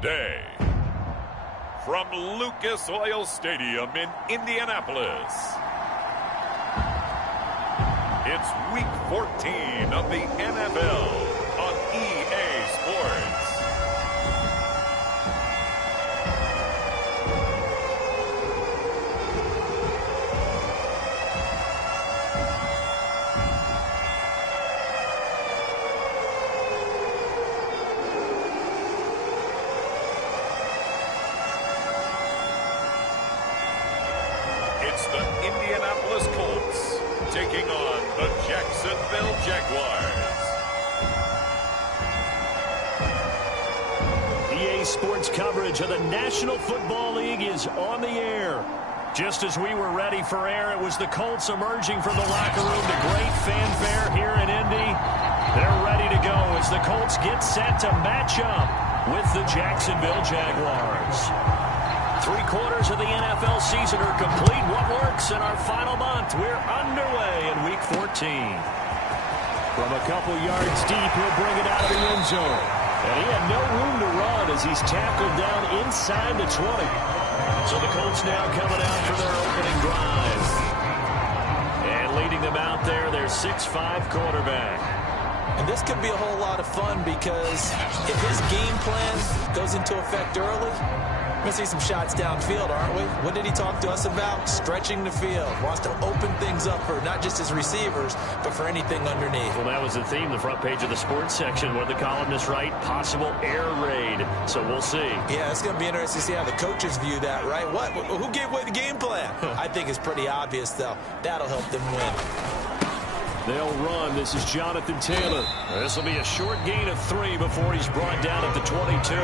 the day. From Lucas Oil Stadium in Indianapolis, it's Week 14 of the NFL on EA Sports. It's the Indianapolis Colts taking on the Jacksonville Jaguars. EA Sports coverage of the National Football League is on the air. Just as we were ready for air, it was the Colts emerging from the locker room to great fanfare here in Indy. They're ready to go as the Colts get set to match up with the Jacksonville Jaguars. 3/4 of the NFL season are complete. What works in our final month? We're underway in Week 14. From a couple yards deep, he'll bring it out of the end zone. And he had no room to run as he's tackled down inside the 20. So the Colts now coming out for their opening drive. And leading them out there, their 6'5" quarterback. And this could be a whole lot of fun because if his game plan goes into effect early, we're going to see some shots downfield, aren't we? What did he talk to us about? Stretching the field. Wants to open things up for not just his receivers, but for anything underneath. Well, that was the theme, the front page of the sports section. What did the columnists write? Possible air raid. So we'll see. Yeah, it's going to be interesting to see how the coaches view that, right? What? Who gave away the game plan? I think it's pretty obvious, though. That'll help them win. They'll run. This is Jonathan Taylor. This will be a short gain of 3 before he's brought down at the 22.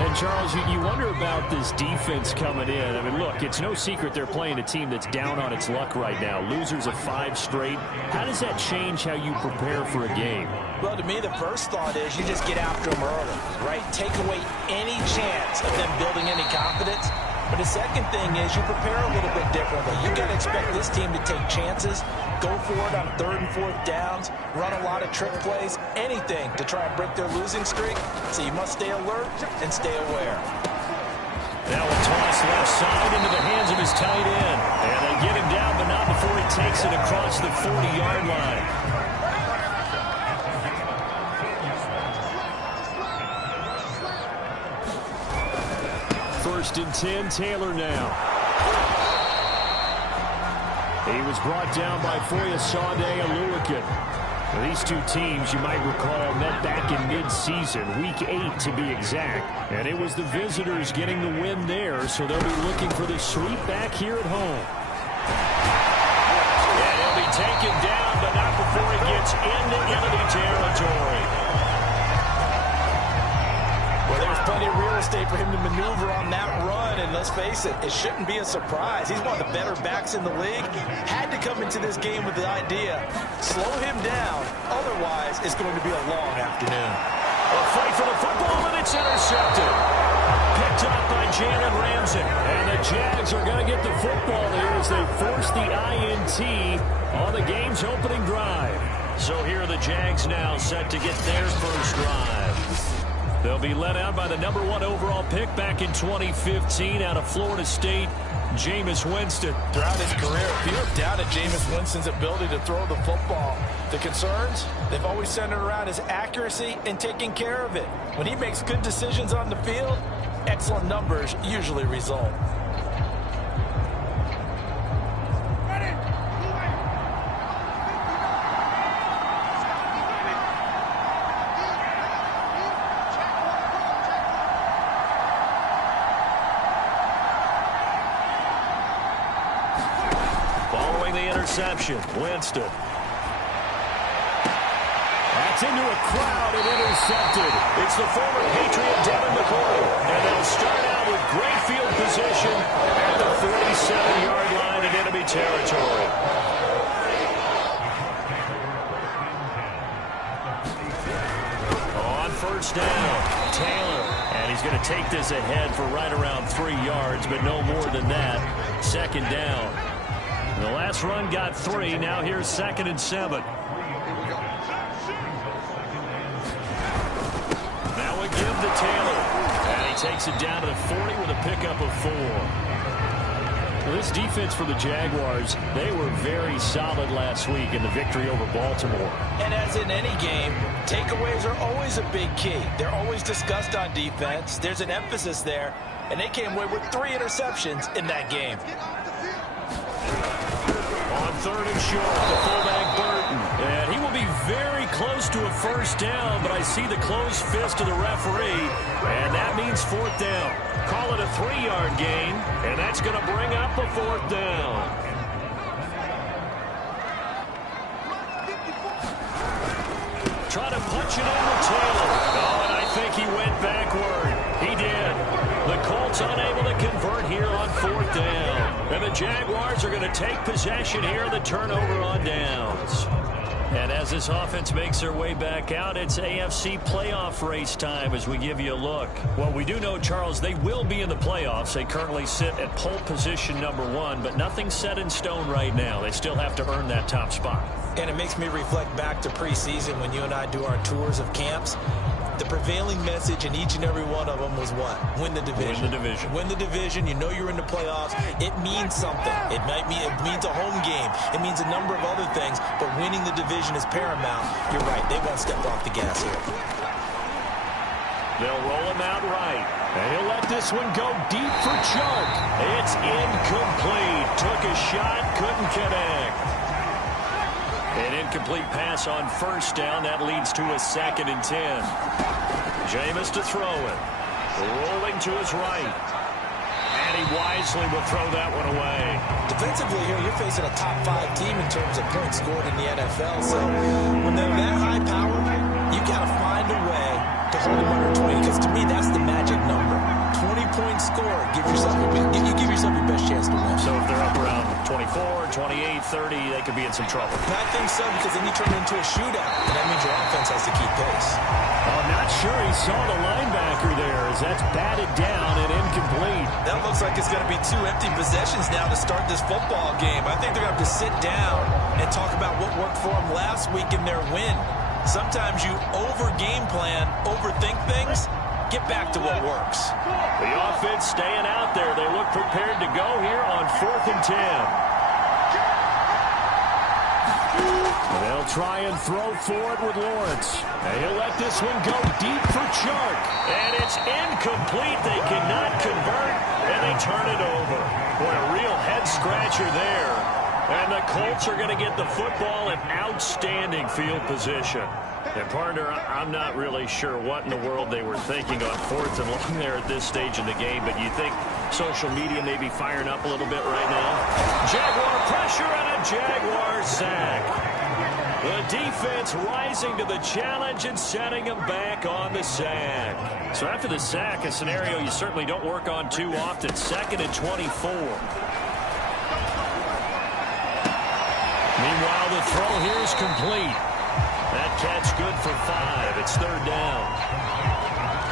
And, Charles, you wonder about this defense coming in. I mean, look, it's no secret they're playing a team that's down on its luck right now. Losers of 5 straight. How does that change how you prepare for a game? Well, to me, the first thought is you just get after them early, right? Take away any chance of them building any confidence. But the second thing is you prepare a little bit differently. You got to expect this team to take chances, go for it on 3rd and 4th downs, run a lot of trick plays, anything to try and break their losing streak. So you must stay alert and stay aware. Now a toss left side into the hands of his tight end. And they get him down, but not before he takes it across the 40-yard line. 1st and 10, Taylor now. He was brought down by Foyesade Oluwakin. These two teams, you might recall, met back in mid-season, Week 8 to be exact. And it was the visitors getting the win there, so they'll be looking for the sweep back here at home. And he'll be taken down, but not before he gets into enemy territory. Well, there's plenty of real estate for him to maneuver on that run, and let's face it, it shouldn't be a surprise. He's one of the better backs in the league. Had to come into this game with the idea, slow him down, otherwise it's going to be a long afternoon. A fight for the football, and it's intercepted. Picked up by Jalen Ramsey, and the Jags are going to get the football here as they force the INT on the game's opening drive. So here are the Jags now set to get their first drive. They'll be led out by the #1 overall pick back in 2015 out of Florida State, Jameis Winston. Throughout his career, people have doubted Jameis Winston's ability to throw the football. The concerns, they've always centered around his accuracy and taking care of it. When he makes good decisions on the field, excellent numbers usually result. Interception, Winston. That's into a crowd and intercepted. It's the former Patriot Devin McCourty. And they'll start out with great field position at the 47-yard line in enemy territory. On 1st down, Taylor. And he's going to take this ahead for right around 3 yards, but no more than that. 2nd down. The last run got 3. Now here's 2nd and 7. Now we give to Taylor. he takes it down to the 40 with a pickup of 4. Well, this defense for the Jaguars, they were very solid last week in the victory over Baltimore. And as in any game, takeaways are always a big key. They're always discussed on defense. There's an emphasis there, and they came away with 3 interceptions in that game. On 3rd and short, the fullback Burton. And he will be very close to a first down, but I see the closed fist of the referee, and that means 4th down. Call it a 3-yard gain, and that's going to bring up a 4th down. Try to punch it in with Taylor. Oh, and I think he went backward. He did. The Colts unable to convert here on 4th down. And the Jaguars are going to take possession here, the turnover on downs. And as this offense makes their way back out, it's AFC playoff race time as we give you a look. Well, we do know, Charles, they will be in the playoffs. They currently sit at pole position number 1, but nothing's set in stone right now. They still have to earn that top spot. And it makes me reflect back to preseason when you and I do our tours of camps. The prevailing message in each and every one of them was what? Win the division. Win the division. Win the division. You know you're in the playoffs. It means something. It means a home game. It means a number of other things, but winning the division is paramount. You're right. They won't step off the gas here. They'll roll him out right. And he'll let this one go deep for Chuck. It's incomplete. Took a shot, couldn't connect. An incomplete pass on 1st down. That leads to a 2nd and 10. Jameis to throw it. Rolling to his right. And he wisely will throw that one away. Defensively here, you're facing a top 5 team in terms of points scored in the NFL. So when they're that high power, you got to find a way to hold them under 20. Because to me, that's the magic number. 20-point score. Give yourself your best chance to win. So if they're up around 24, 28, 30, they could be in some trouble. And I think so, because then you turn it into a shootout, and that means your offense has to keep pace. I'm not sure he saw the linebacker there, as that's batted down and incomplete. That looks like it's going to be 2 empty possessions now to start this football game. I think they're going to have to sit down and talk about what worked for them last week in their win. Sometimes you over-game plan, overthink things. Get back to what works. The offense staying out there. They look prepared to go here on 4th and 10. They'll try and throw for it with Lawrence. And he'll let this one go deep for Chark. And it's incomplete. They cannot convert, and they turn it over. Boy, a real head-scratcher there. And the Colts are going to get the football in outstanding field position. And, partner, I'm not really sure what in the world they were thinking on 4th and long there at this stage in the game, but you think social media may be firing up a little bit right now? Jaguar pressure and a Jaguar sack. The defense rising to the challenge and setting them back on the sack. So after the sack, a scenario you certainly don't work on too often. 2nd and 24. Meanwhile, the throw here is complete. That catch good for 5. It's 3rd down.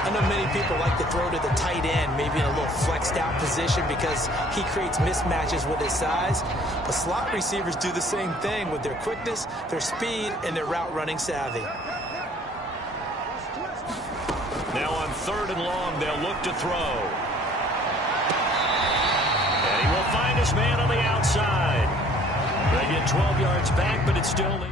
I know many people like to throw to the tight end, maybe in a little flexed out position because he creates mismatches with his size. But slot receivers do the same thing with their quickness, their speed, and their route running savvy. Now on 3rd and long, they'll look to throw. And he will find his man on the outside. They get 12 yards back, but it's still lead.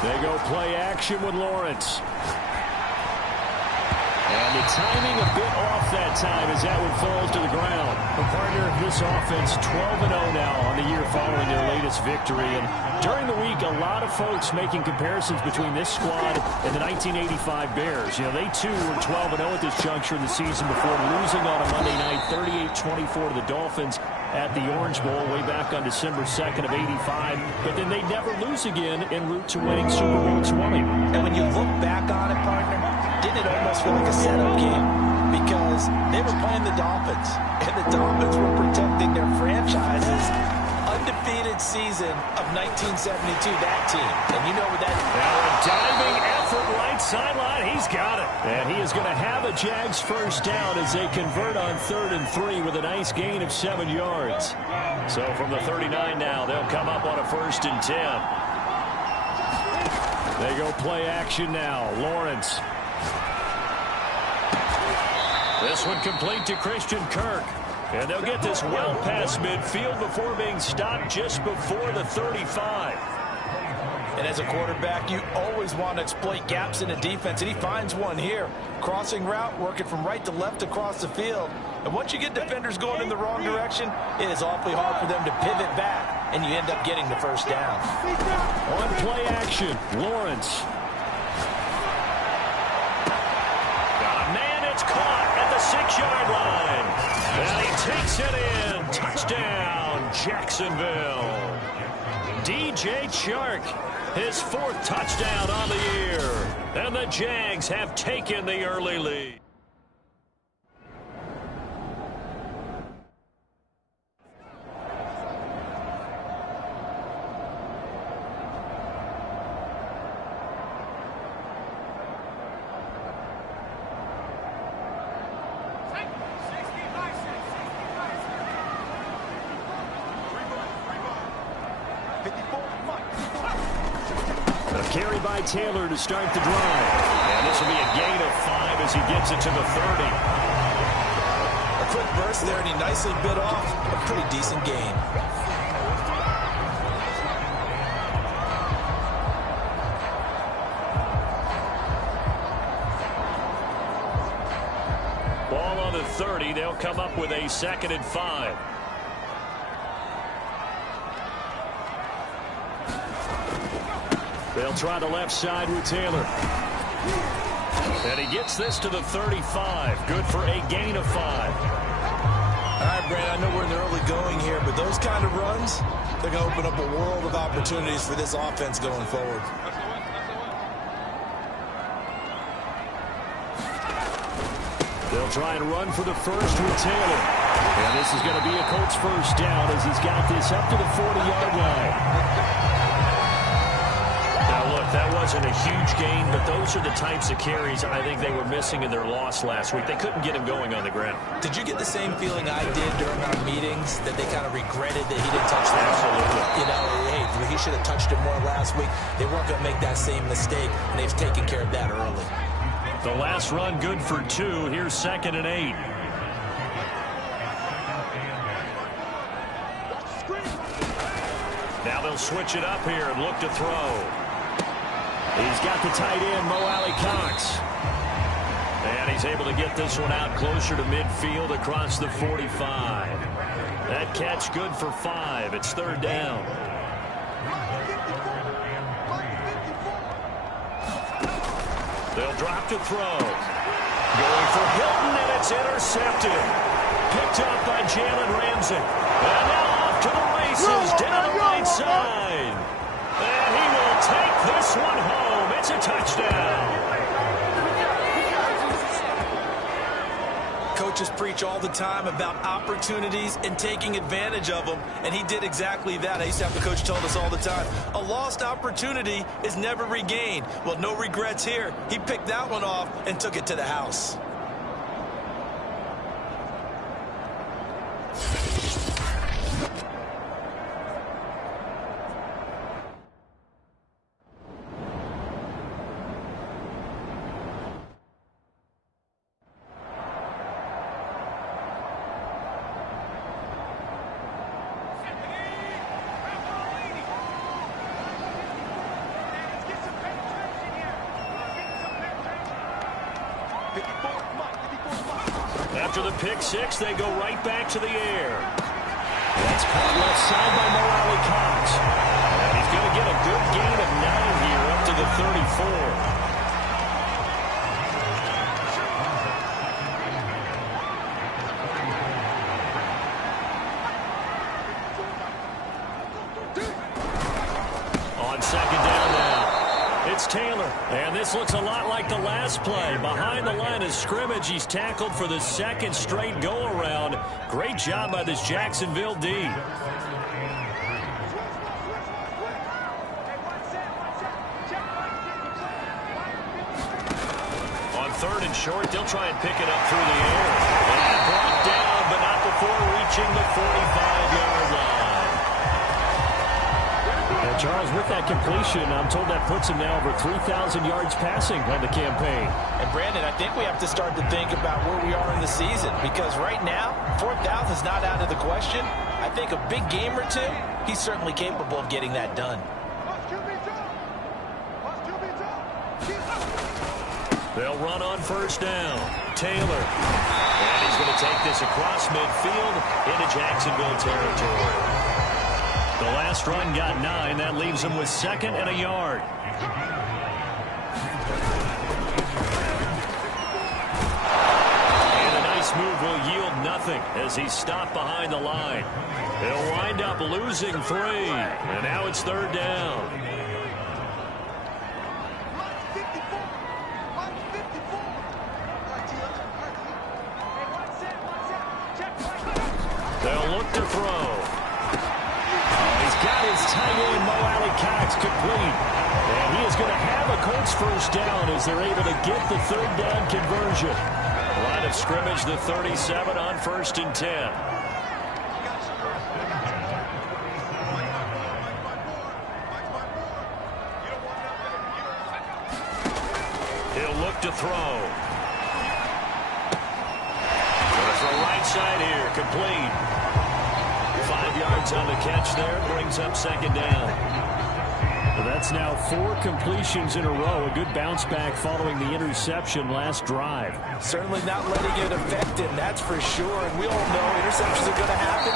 They go play action with Lawrence. And the timing a bit off that time as that one falls to the ground. A partner, this offense 12-0 now on the year following their latest victory. And during the week, a lot of folks making comparisons between this squad and the 1985 Bears. You know, they too were 12-0 at this juncture in the season before losing on a Monday night 38-24 to the Dolphins at the Orange Bowl way back on December 2nd of '85. But then they never lose again en route to winning Super Bowl 20. And when you look back on it, partner, didn't it almost feel like a setup game? Because they were playing the Dolphins, and the Dolphins were protecting their franchises. Undefeated great season of 1972, that team. And you know what that is. Now a diving effort right sideline. He's got it. And he is going to have a Jags first down as they convert on 3rd and 3 with a nice gain of 7 yards. So from the 39 now, they'll come up on a 1st and 10. They go play action now. Lawrence. This one complete to Christian Kirk. And they'll get this well past midfield before being stopped just before the 35. And as a quarterback, you always want to exploit gaps in the defense, and he finds one here. Crossing route, working from right to left across the field. And once you get defenders going in the wrong direction, it is awfully hard for them to pivot back, and you end up getting the first down. On play action, Lawrence. Got a man, it's caught at the 6-yard line. And he takes it in. Touchdown, Jacksonville. DJ Chark, his 4th touchdown on the year. And the Jags have taken the early lead. Carry by Taylor to start the drive. And this will be a gain of 5 as he gets it to the 30. A quick burst there, and he nicely bit off a pretty decent gain. Ball on the 30. They'll come up with a 2nd and 5. They'll try the left side with Taylor. And he gets this to the 35. Good for a gain of 5. All right, Brad, I know we're in the early going here, but those kind of runs, they're going to open up a world of opportunities for this offense going forward. They'll try and run for the first with Taylor. And this is going to be a Colts first down as he's got this up to the 40-yard line. Now, look, that wasn't a huge gain, but those are the types of carries I think they were missing in their loss last week. They couldn't get him going on the ground. Did you get the same feeling I did during our meetings, that they kind of regretted that he didn't touch the ball? Absolutely. You know, hey, he should have touched it more last week. They weren't going to make that same mistake, and they've taken care of that early. The last run good for 2. Here's 2nd and 8. Now they'll switch it up here and look to throw. He's got the tight end, Mo Alley-Cox. And he's able to get this one out closer to midfield across the 45. That catch good for 5. It's 3rd down. They'll drop to throw. Going for Hilton, and it's intercepted. Picked up by Jalen Ramsey. And now off to the races down the right side. And he will take this one home. It's a touchdown. Coaches preach all the time about opportunities and taking advantage of them, and he did exactly that. I used to have the coach told us all the time, a lost opportunity is never regained. Well, no regrets here. He picked that one off and took it to the house. After the pick six, they go right back to the air. That's caught left side by Mo Alley-Cox. And he's going to get a good gain of 9 here up to the 34. On 2nd down now, it's Taylor. And this looks a lot like the last play. Behind the line of scrimmage, he's tackled for the 2nd straight go-around. Great job by this Jacksonville D. 3rd and short. They'll try and pick it up through the air. And brought down, but not before reaching the 45-yard line. And Charles, with that completion, I'm told that puts him now over 3,000 yards passing on the campaign. And Brandon, I think we have to start to think about where we are in the season, because right now, 4,000 is not out of the question. I think a big game or two, he's certainly capable of getting that done. They'll run on 1st down. Taylor. And he's going to take this across midfield into Jacksonville territory. The last run got 9. That leaves him with 2nd and a yard. And a nice move will yield nothing as he's stopped behind the line. They'll wind up losing 3. And now it's 3rd down. They'll look to throw. Got his tight end, Mo Alley Cox, complete. And he is going to have a Colts 1st down as they're able to get the 3rd down conversion. Line of scrimmage, the 37 on 1st and 10. He'll look to throw. Going to throw right side here, complete. 5 yards on the catch there, brings up 2nd down. Well, that's now 4 completions in a row. A good bounce back following the interception last drive. Certainly not letting it affect him, that's for sure. And we all know interceptions are going to happen.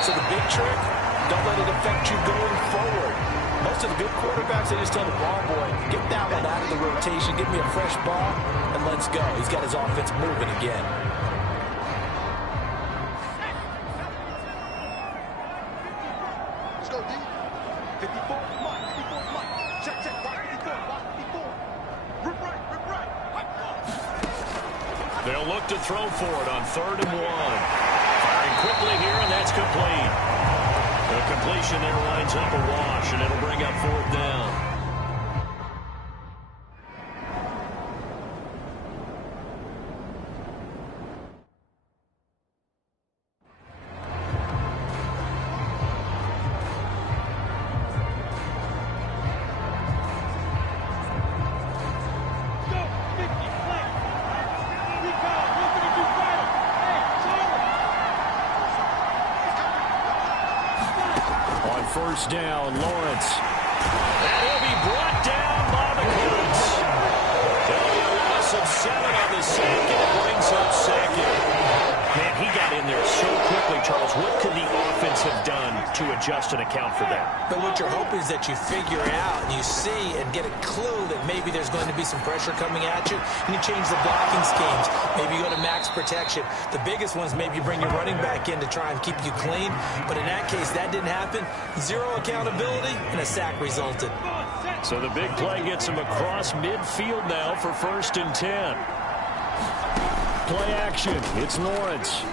So the big trick, don't let it affect you going forward. Most of the good quarterbacks, they just tell the ball boy, get that one out of the rotation, give me a fresh ball, and let's go. He's got his offense moving again. They'll look to throw for it on 3rd and 1. Firing quickly here, and that's complete. The completion there winds up a wash, and it'll bring up 4th down. On 1st down, Lawrence. And he'll be brought down by the Colts. There'll be a loss of 7 on the sack, and it brings up 2nd. Man, he got in there so quickly, Charles. What could the offense have done to adjust and account for that? But what you're hoping is that you figure out and you see and get a clue that maybe there's going to be some pressure coming at you, and you change the blocking schemes. Maybe you go to max protection. The biggest ones, maybe you bring your running back in to try and keep you clean. But in that case, that didn't happen. 0 accountability, and a sack resulted. So the big play gets him across midfield now for 1st and 10. Play action. It's Lawrence.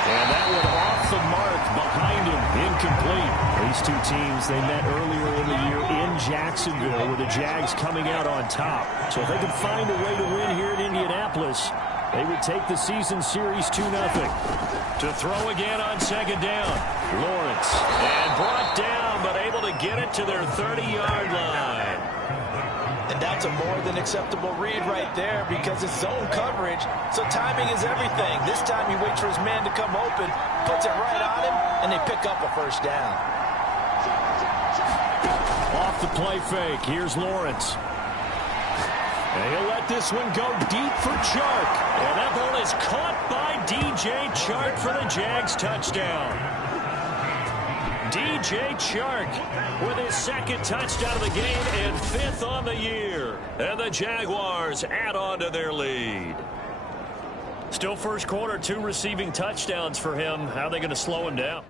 And that one off the mark behind him. Incomplete. These two teams, they met earlier in the year in Jacksonville with the Jags coming out on top. So if they can find a way to win here in Indianapolis, they would take the season series 2-0. To throw again on 2nd down. Lawrence. And brought down, but able to get it to their 30-yard line. And that's a more than acceptable read right there because it's zone coverage, so timing is everything. This time he waits for his man to come open, puts it right on him, and they pick up a 1st down. Off the play fake, here's Lawrence. And he'll let this one go deep for Chark. And that ball is caught by DJ Chark for the Jags touchdown. DJ Chark with his 2nd touchdown of the game and 5th on the year. And the Jaguars add on to their lead. Still first quarter, 2 receiving touchdowns for him. How are they going to slow him down?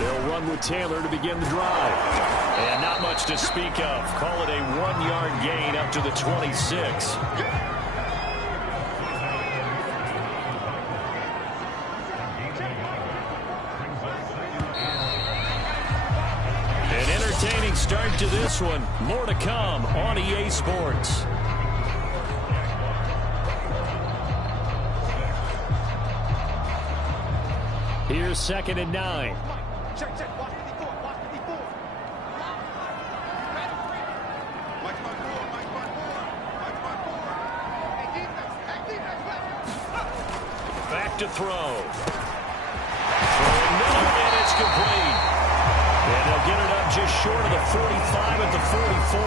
They'll run with Taylor to begin the drive. And not much to speak of. Call it a 1-yard gain up to the 26. An entertaining start to this one. More to come on EA Sports. Here's 2nd and 9. Check. Watch the before. Back to throw. Throwing middle, and it's complete. And they'll get it up just short of the 45 at the 44.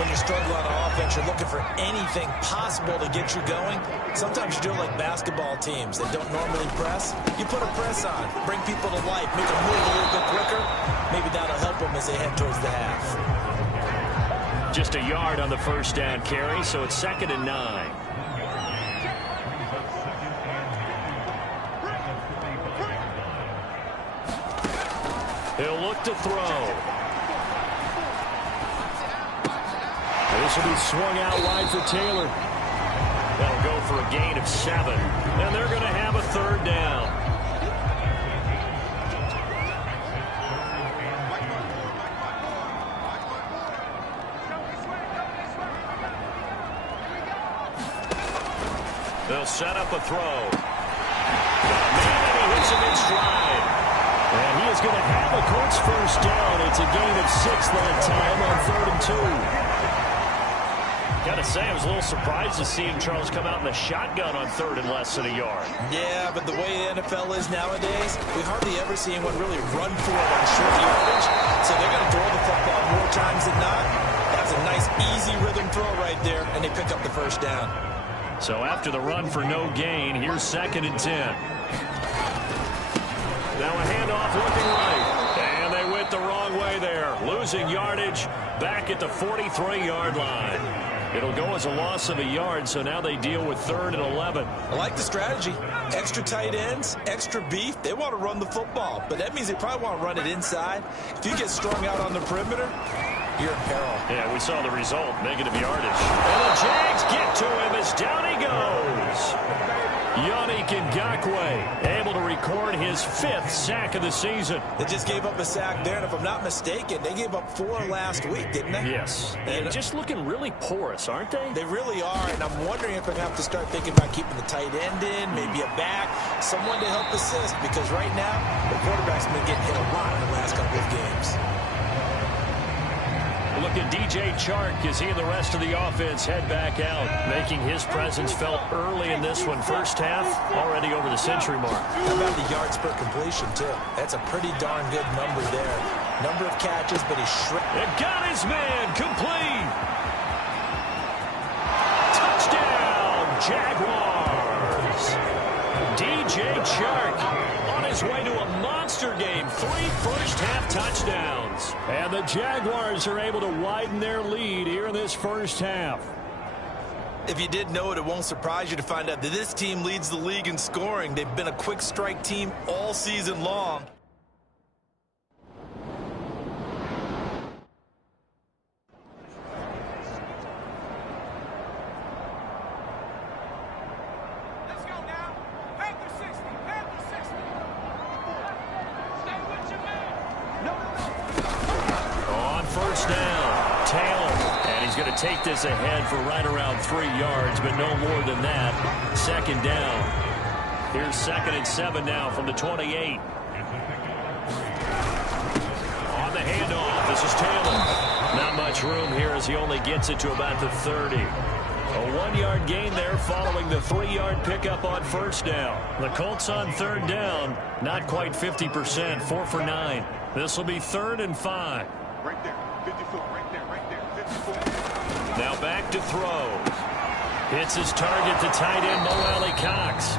When you struggle on offense, you're looking for anything possible to get you going. Sometimes you do it like basketball teams that don't normally press. You put a press on, bring people to life, make them move a little bit quicker. Maybe that'll help them as they head towards the half. Just a yard on the first down carry, so it's 2nd and 9. He'll look to throw. This will be swung out wide for Taylor. That'll go for a gain of 7. And they're going to have a 3rd down. They'll set up a throw. Got a man, and he hits him in stride. And he is going to have a Colts first down. It's a gain of 6 that time on 3rd and 2. Gotta say, I was a little surprised to see him, Charles, come out in the shotgun on 3rd and less than a yard. Yeah, but the way the NFL is nowadays, we hardly ever see anyone really run for it on short yardage. So they're going to throw the football more times than not. That's a nice, easy rhythm throw right there, and they pick up the first down. So after the run for no gain, here's 2nd and 10. Now a handoff looking right. And they went the wrong way there. Losing yardage back at the 43-yard line. It'll go as a loss of a yard, so now they deal with 3rd and 11. I like the strategy. Extra tight ends, extra beef. They want to run the football, but that means they probably want to run it inside. If you get strung out on the perimeter, you're in peril. Yeah, we saw the result, negative yardage. And the Jags get to him as down he goes. Yannick Ngakoue able to record his 5th sack of the season. They just gave up a sack there, and if I'm not mistaken, they gave up 4 last week, didn't they? Yes. And just looking really porous, aren't they? They really are, and I'm wondering if I have to start thinking about keeping the tight end in, maybe a back, someone to help assist, because right now, the quarterback's been getting hit a lot in the last couple of games. Look at DJ Chark as he and the rest of the offense head back out, making his presence felt early in this one. First half, already over the century mark. How about the yards per completion, too? That's a pretty darn good number there. Number of catches, but he's and got his man complete. Touchdown, Jaguars. DJ Chark on his way to a monster game. 3 first-half touchdowns. And the Jaguars are able to widen their lead here in this first half. If you did know it, it won't surprise you to find out that this team leads the league in scoring. They've been a quick strike team all season long. Take this ahead for right around 3 yards, but no more than that. 2nd down. Here's 2nd and 7 now from the 28. On the handoff, this is Taylor. Not much room here as he only gets it to about the 30. A 1-yard gain there following the 3-yard pickup on first down. The Colts on 3rd down, not quite 50%, 4 for 9. This will be 3rd and 5. Right there, 54, right there, 54. Now back to throw. Hits his target, the tight end, Mo Alley Cox.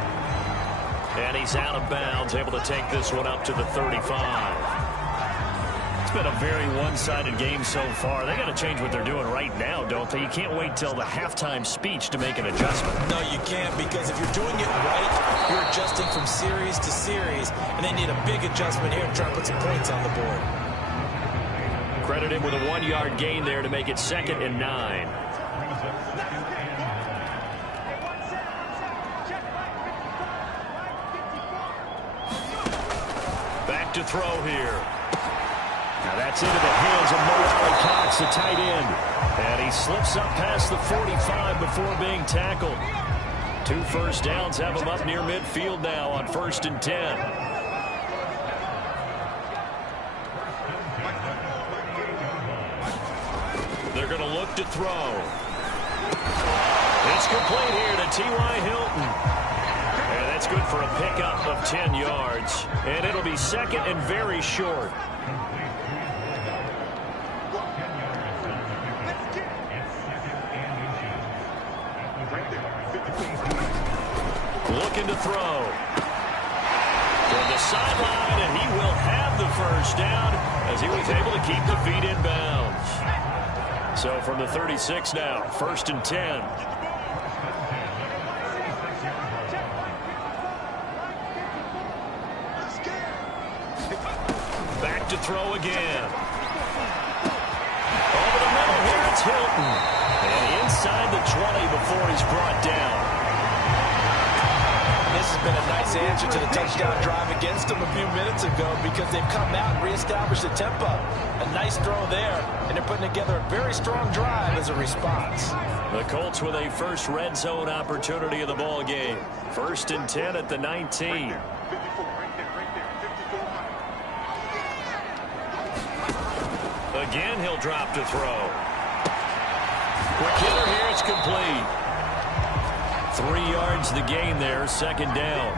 And he's out of bounds, able to take this one up to the 35. been a very one-sided game so far. They got to change what they're doing right now, don't they? You can't wait till the halftime speech to make an adjustment. No, you can't, because if you're doing it right, you're adjusting from series to series, and they need a big adjustment here to try to put some points on the board. Credit him with a 1-yard gain there to make it 2nd and 9. Back to throw here. Now that's into the hands of Mo Cox, the tight end. And he slips up past the 45 before being tackled. 2 first downs have him up near midfield now on 1st and 10. They're going to look to throw. It's complete here to T.Y. Hilton. And that's good for a pickup of 10 yards. And it'll be 2nd and very short. Looking to throw. From the sideline, and he will have the first down as he was able to keep the feet in bounds. So from the 36 now, 1st and 10. Back to throw again. Over the middle here, it's Hilton. And inside the 20 before he's brought down. This has been a nice answer to the touchdown drive against them a few minutes ago, because they've come out and reestablished the tempo. A nice throw there, and they're putting together a very strong drive as a response. The Colts with a first red zone opportunity of the ball game. 1st and 10 at the 19. Again, he'll drop to throw. Quick hitter here, it's complete. 3 yards the gain there, 2nd down.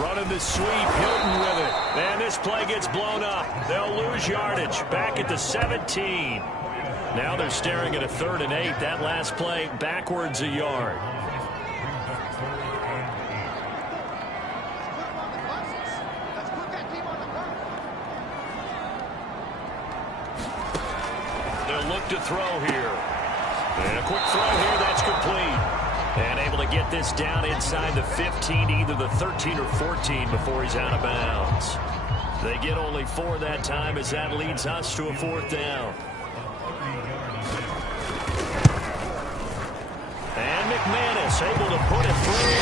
Running the sweep, Hilton with it. And this play gets blown up. They'll lose yardage. Back at the 17. Now they're staring at a 3rd and 8. That last play backwards a yard. Look to throw here. And a quick throw here, that's complete. And able to get this down inside the 15, either the 13 or 14 before he's out of bounds. They get only 4 that time as that leads us to a 4th down. And McManus able to put it through.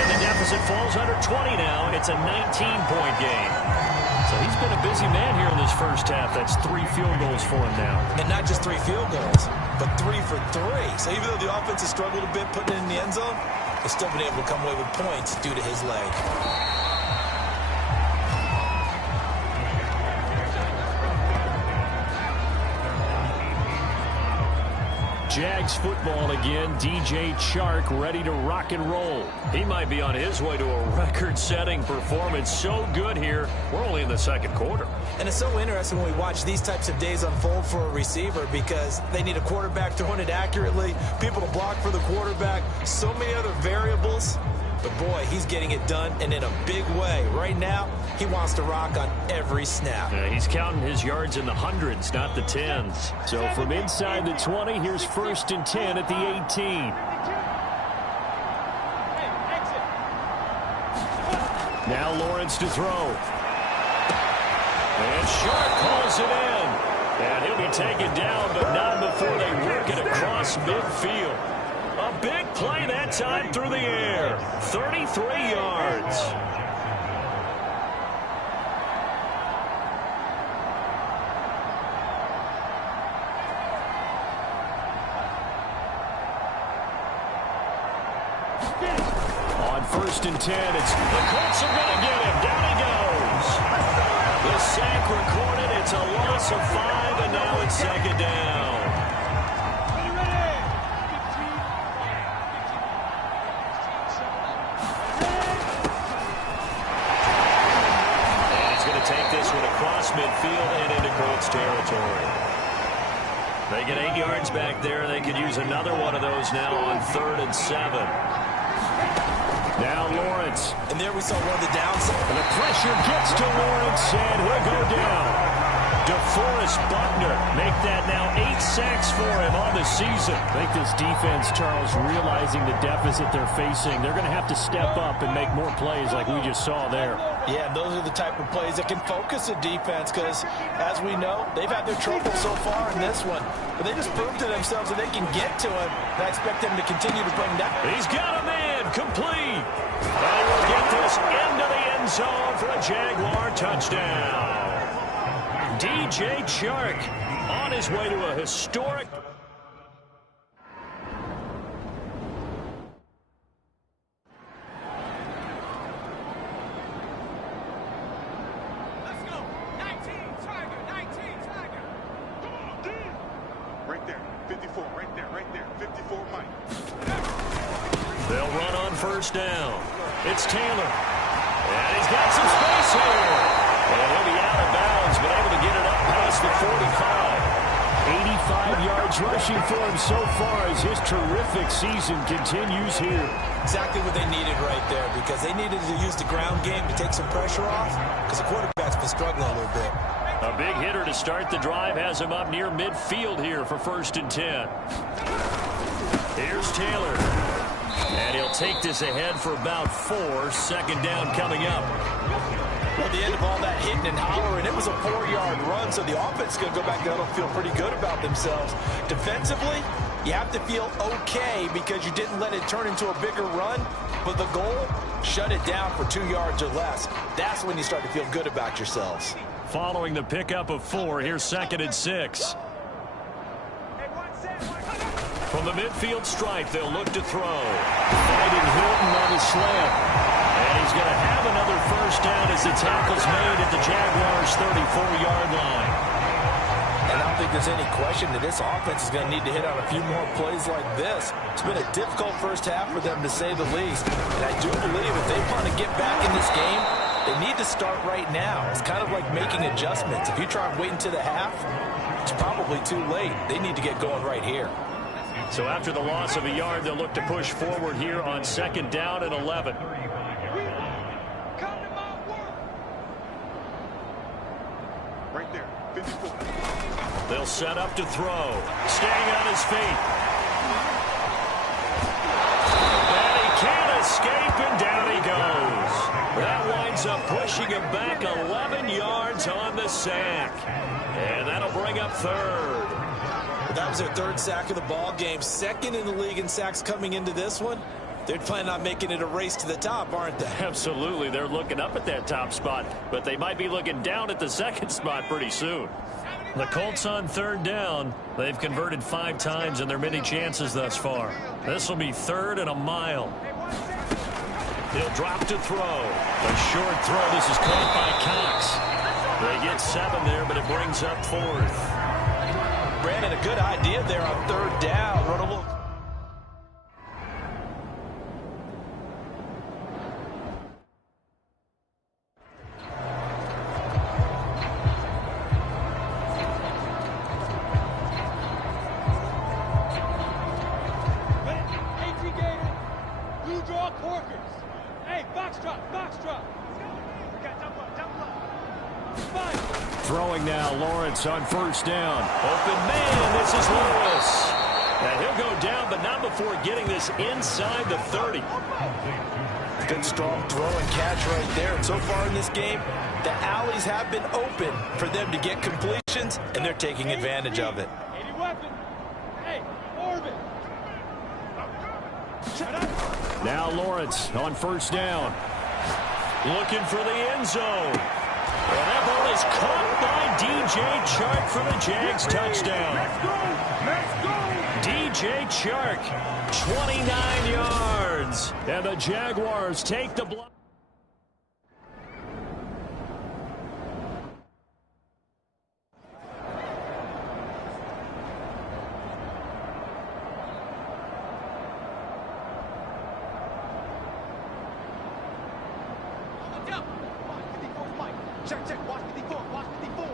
And the deficit falls under 20 now. It's a 19-point game. So he's been a busy man here in this first half. That's 3 field goals for him now. And not just 3 field goals, but 3 for 3. So even though the offense has struggled a bit putting it in the end zone, they've still been able to come away with points due to his leg. Jags football again. DJ Chark ready to rock and roll. He might be on his way to a record-setting performance. So good here. We're only in the 2nd quarter. And it's so interesting when we watch these types of days unfold for a receiver, because they need a quarterback throwing it accurately, people to block for the quarterback, so many other variables. But, boy, he's getting it done, and in a big way. Right now, he wants to rock on every snap. Yeah, he's counting his yards in the hundreds, not the tens. So from inside the 20, here's 1st and 10 at the 18. Now Lawrence to throw. And Sharp calls it in. And he'll be taken down, but not before they work it across midfield. A big play that time through the air. 33 yards. On 1st and 10, it's the Colts are going to get him. Down he goes. The sack recorded. It's a loss of 5, and now it's 2nd down. And he's going to take this one across midfield and into Colts territory. They get 8 yards back there. They could use another one of those now on 3rd and 7. Now Lawrence. And there we saw one of the downsides. And the pressure gets to Lawrence, and he'll go down. DeForest Buckner make that now 8 sacks for him on the season. I think this defense, Charles, realizing the deficit they're facing, they're going to have to step up and make more plays like we just saw there. Yeah, those are the type of plays that can focus a defense because, as we know, they've had their trouble so far in this one. But they just proved to themselves that they can get to him. I expect them to continue to bring that. He's got a man complete. And he will get this into the end zone for a Jaguar touchdown. DJ Chark on his way to a historic. Let's go. 19, Tiger. 19, Tiger. Come on, D. Right there. 54. Right there. 54, Mike. They'll run on first down. It's Taylor. And he's got some space here. And he'll be out of bounds, but able to get it up past the 45. 85 yards rushing for him so far as his terrific season continues here. Exactly what they needed right there because they needed to use the ground game to take some pressure off because the quarterback's been struggling a little bit. A big hitter to start the drive has him up near midfield here for 1st and 10. Here's Taylor. And he'll take this ahead for about 4. 2nd down coming up. Well, the end of all that hitting and hollering, it was a 4-yard run, so the offense is going to go back there and feel pretty good about themselves. Defensively, you have to feel okay because you didn't let it turn into a bigger run, but the goal, shut it down for 2 yards or less. That's when you start to feel good about yourselves. Following the pickup of 4, here's 2nd and 6. From the midfield stripe, they'll look to throw. Fighting Hilton on his slant. And he's going to have another first down as the tackle's made at the Jaguars' 34-yard line. And I don't think there's any question that this offense is going to need to hit on a few more plays like this. It's been a difficult first half for them, to say the least. And I do believe if they want to get back in this game, they need to start right now. It's kind of like making adjustments. If you try and wait until the half, it's probably too late. They need to get going right here. So after the loss of a yard, they'll look to push forward here on 2nd down and 11. Right there. 54. They'll set up to throw. Staying on his feet. And he can't escape, and down he goes. That winds up pushing him back 11 yards on the sack. And that'll bring up 3rd. That was their 3rd sack of the ball game. 2nd in the league in sacks coming into this one. They're planning on making it a race to the top, aren't they? Absolutely. They're looking up at that top spot, but they might be looking down at the 2nd spot pretty soon. The Colts on 3rd down. They've converted 5 times in their many chances thus far. This will be 3rd and a mile. He'll drop to throw. A short throw. This is caught by Cox. They get 7 there, but it brings up 4th. Brandon, a good idea there on 3rd down. Run a little. You draw corkers. Hey, box drop. We got double up. Throwing now, Lawrence on 1st down. Open man, this is Lewis. And he'll go down, but not before getting this inside the 30. Good strong throw and catch right there. And so far in this game, the alleys have been open for them to get completions, and they're taking advantage of it. 80 weapon. Hey, orbit. Shut up. Now Lawrence on 1st down. Looking for the end zone. And that ball is caught by DJ Chark for the Jags touchdown. Let's go. DJ Chark, 29 yards. And the Jaguars take the block. Check. Watch 54.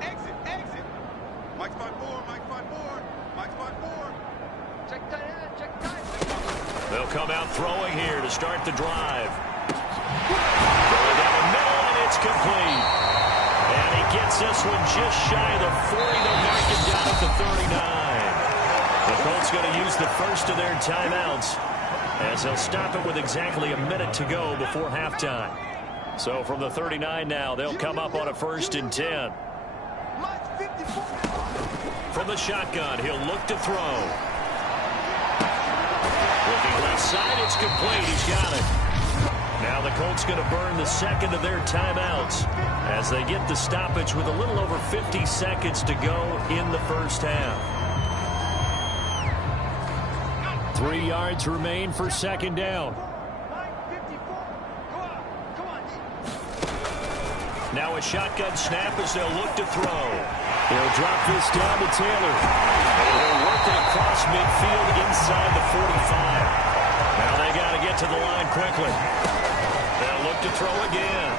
Exit. Mike find more. Mike find more. Mike find more. Check tight end. Check tight. They'll come out throwing here to start the drive. Going down the middle, and it's complete. And he gets this one just shy of the 40. They'll mark it down at the 39. The Colts going to use the first of their timeouts as they'll stop it with exactly a minute to go before halftime. So from the 39 now, they'll come up on a 1st and 10. From the shotgun, he'll look to throw. Looking left side, it's complete. He's got it. Now the Colts going to burn the second of their timeouts as they get the stoppage with a little over 50 seconds to go in the first half. 3 yards remain for second down. Now a shotgun snap as they'll look to throw. They'll drop this down to Taylor. And they'll work it across midfield inside the 45. Now they got to get to the line quickly. They'll look to throw again.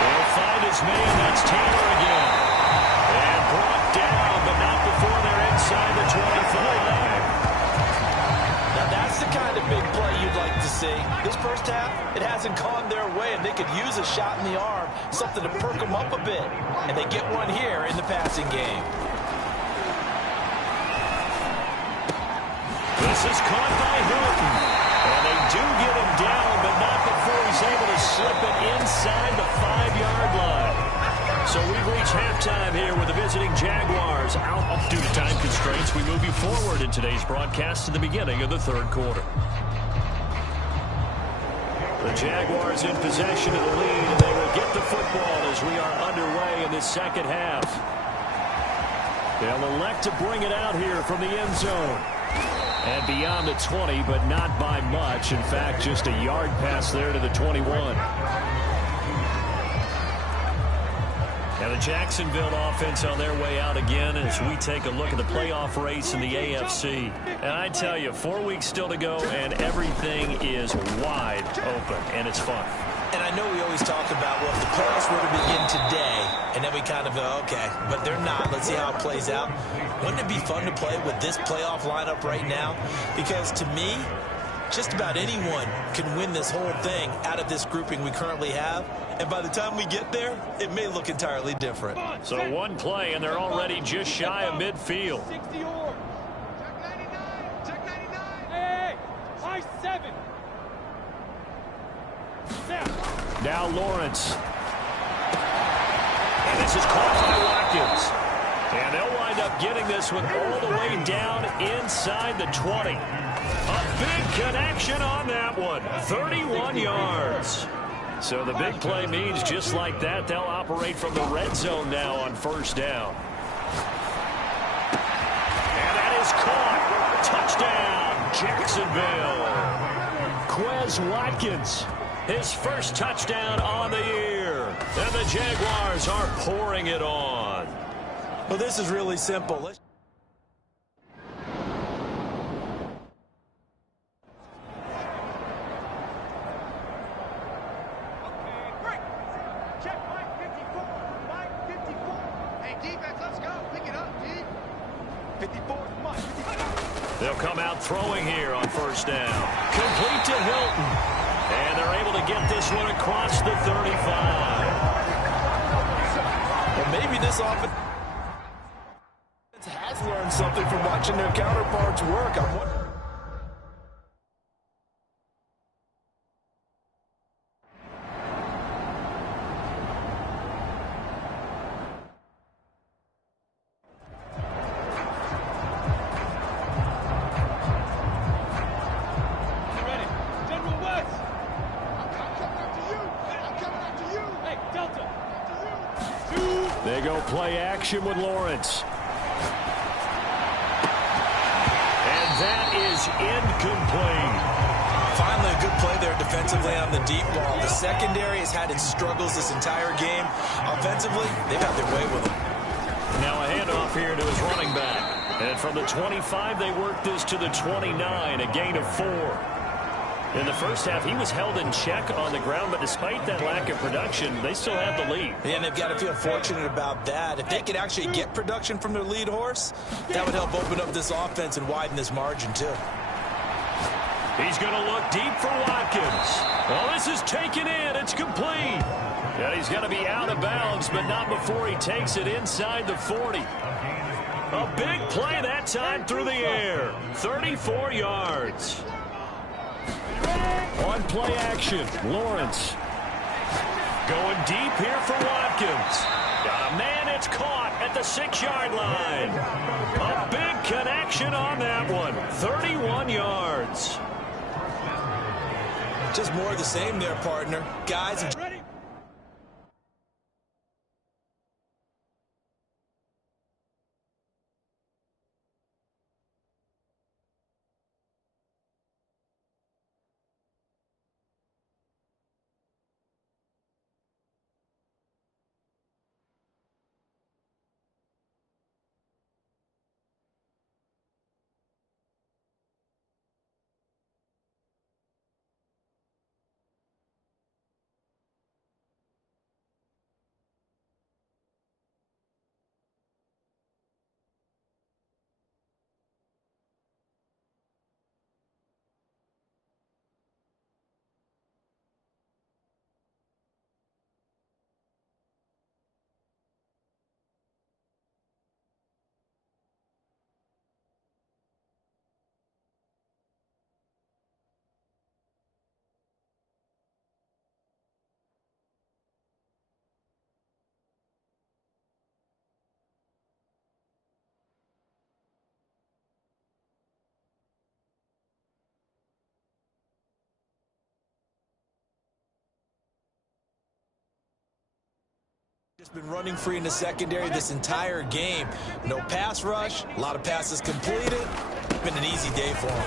They'll find his man. That's Taylor again. And brought down, but not before they're inside the 25. Now that's the kind of big play you'd like to see. This first half, it hasn't gone their way, and they could use a shot in the arm, something to perk them up a bit. And they get one here in the passing game. This is caught by Hilton. And they do get him down, but not before he's able to slip it inside the 5-yard line. So we've reached halftime here with the visiting Jaguars out due to time constraints. We move you forward in today's broadcast to the beginning of the third quarter. The Jaguars in possession of the lead, and they will get the football as we are underway in this second half. They'll elect to bring it out here from the end zone. And beyond the 20, but not by much. In fact, just a yard pass there to the 21. Now the Jacksonville offense on their way out again as we take a look at the playoff race in the AFC. And I tell you, 4 weeks still to go, and everything is wide open, and it's fun. And I know we always talk about, well, if the playoffs were to begin today, and then we kind of go, okay, but they're not. Let's see how it plays out. Wouldn't it be fun to play with this playoff lineup right now? Because to me, just about anyone can win this whole thing out of this grouping we currently have. And by the time we get there, it may look entirely different. So one play, and they're already just shy of midfield. 60 or. Check 99. Check 99. Hey, high 7. Now Lawrence. And this is caught by Watkins. And they'll wind up getting this one all the way down inside the 20. A big connection on that one. 31 yards. So the big play means just like that, they'll operate from the red zone now on first down. And that is caught. Touchdown, Jacksonville. Quez Watkins, his first touchdown on the year. And the Jaguars are pouring it on. Well, this is really simple. They'll come out throwing here on first down. Complete to Hilton. And they're able to get this one across the 35. Well, maybe this offense has learned something from watching their counterparts work. I'm wondering. They go play action with Lawrence. And that is incomplete. Finally, a good play there defensively on the deep ball. The secondary has had its struggles this entire game. Offensively, they've had their way with them. Now a handoff here to his running back. And from the 25, they work this to the 29, a gain of 4. In the first half, he was held in check on the ground, but despite that lack of production, they still have the lead. And they've got to feel fortunate about that. If they could actually get production from their lead horse, that would help open up this offense and widen this margin, too. He's going to look deep for Watkins. Well, this is taken in. It's complete. Yeah, he's got to be out of bounds, but not before he takes it inside the 40. A big play that time through the air. 34 yards. On play action, Lawrence. Going deep here for Watkins. Got a man, it's caught at the 6-yard line. A big connection on that one. 31 yards. Just more of the same there, partner. Guys, ready? Just been running free in the secondary this entire game. No pass rush, a lot of passes completed. Been an easy day for him.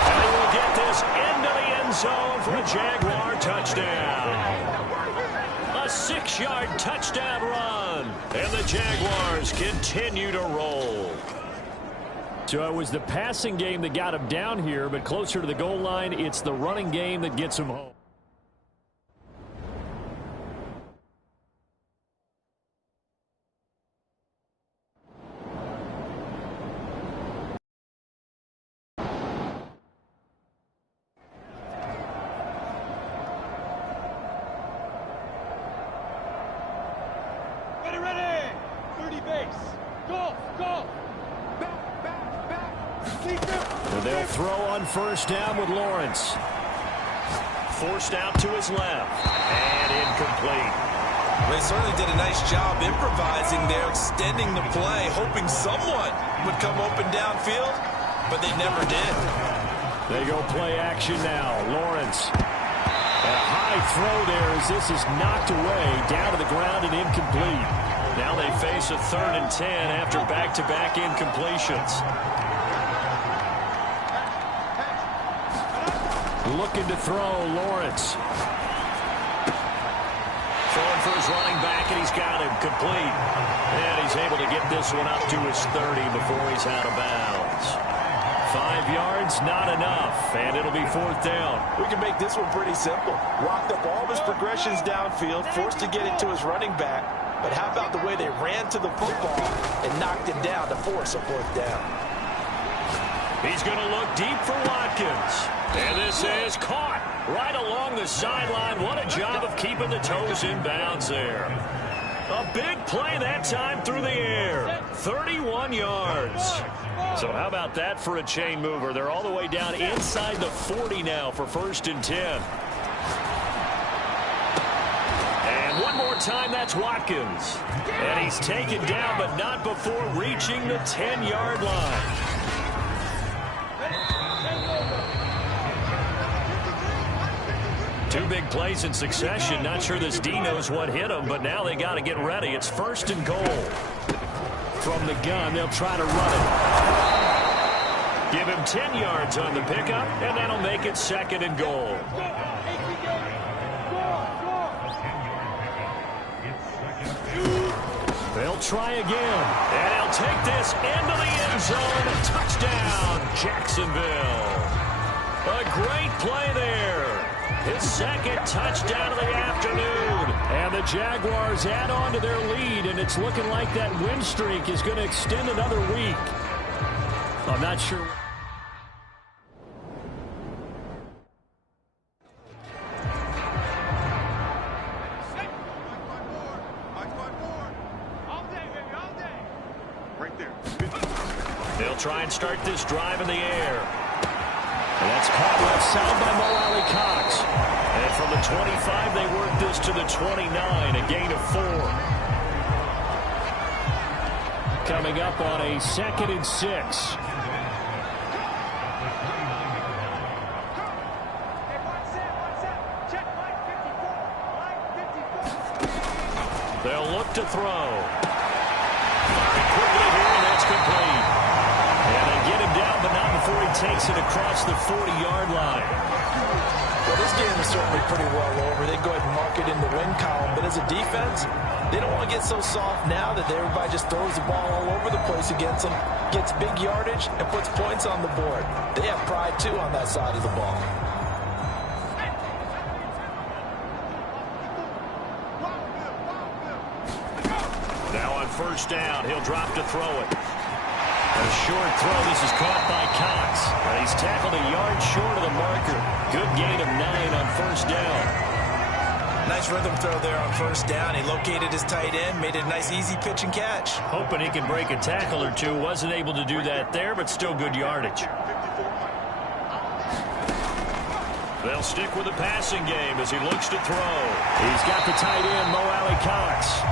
And they will get this into the end zone for a Jaguar touchdown. A 6-yard touchdown run. And the Jaguars continue to roll. So it was the passing game that got him down here, but closer to the goal line, it's the running game that gets him home. They'll throw on first down with Lawrence. Forced out to his left. And incomplete. They certainly did a nice job improvising there, extending the play, hoping someone would come open downfield, but they never did. They go play action now. Lawrence. A high throw there as this is knocked away, down to the ground and incomplete. Now they face a 3rd and 10 after back-to-back incompletions. Looking to throw, Lawrence. Throwing for his running back, and he's got him complete. And he's able to get this one up to his 30 before he's out of bounds. 5 yards, not enough, and it'll be 4th down. We can make this one pretty simple. Walked up all of his progressions downfield, forced to get it to his running back. But how about the way they ran to the football and knocked him down to force a 4th down? He's going to look deep for Watkins. And this is caught right along the sideline. What a job of keeping the toes in bounds there. A big play that time through the air. 31 yards. So how about that for a chain mover? They're all the way down inside the 40 now for 1st and 10. And one more time, that's Watkins. And he's taken down, but not before reaching the 10-yard line. Two big plays in succession. Not sure this D knows what hit him, but now they got to get ready. It's 1st and goal. From the gun, they'll try to run it. Give him 10 yards on the pickup, and that'll make it 2nd and goal. They'll try again, and he'll take this into the end zone. Touchdown, Jacksonville. A great play there. His second touchdown of the afternoon. And the Jaguars add on to their lead, and it's looking like that win streak is going to extend another week. I'm not sure. They'll try and start this drive in the air. And that's caught left side by Mo Alley-Cox. And from the 25, they work this to the 29, a gain of 4. Coming up on a 2nd and 6. They'll look to throw. Firing quickly here, and that's complete. And they get him down, but not before he takes it across the 40-yard line. Well, this game is certainly pretty well over. They go ahead and mark it in the win column. But as a defense, they don't want to get so soft now that everybody just throws the ball all over the place against them, gets big yardage, and puts points on the board. They have pride, too, on that side of the ball. Now on first down, he'll drop to throw it. A short throw. This is caught by Cox. He's tackled a yard short of the marker. Good gain of 9 on first down. Nice rhythm throw there on first down. He located his tight end, made it a nice easy pitch and catch. Hoping he can break a tackle or two. Wasn't able to do that there, but still good yardage. They'll stick with the passing game as he looks to throw. He's got the tight end, Mo Alley-Cox.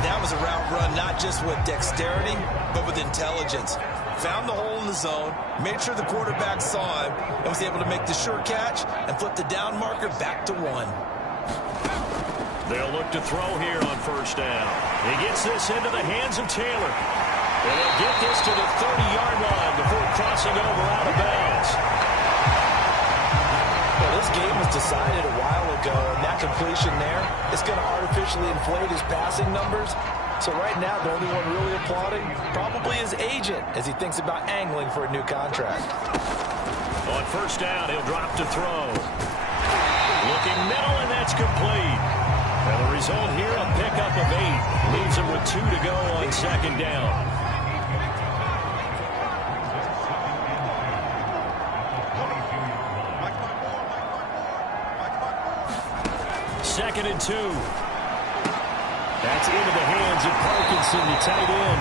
That was a route run not just with dexterity, but with intelligence. Found the hole in the zone, made sure the quarterback saw him, and was able to make the sure catch and flip the down marker back to 1. They'll look to throw here on first down. He gets this into the hands of Taylor. And they'll get this to the 30-yard line before crossing over out of bounds. Well, this game was decided a while ago, and that completion there is going to artificially inflate his passing numbers. So right now, the only one really applauding probably his agent as he thinks about angling for a new contract. On first down, he'll drop to throw. Looking middle, and that's complete. And the result here, a pickup of 8. Leaves him with 2 to go on second down. Second and 2. That's into the hands of Parkinson, the tight end.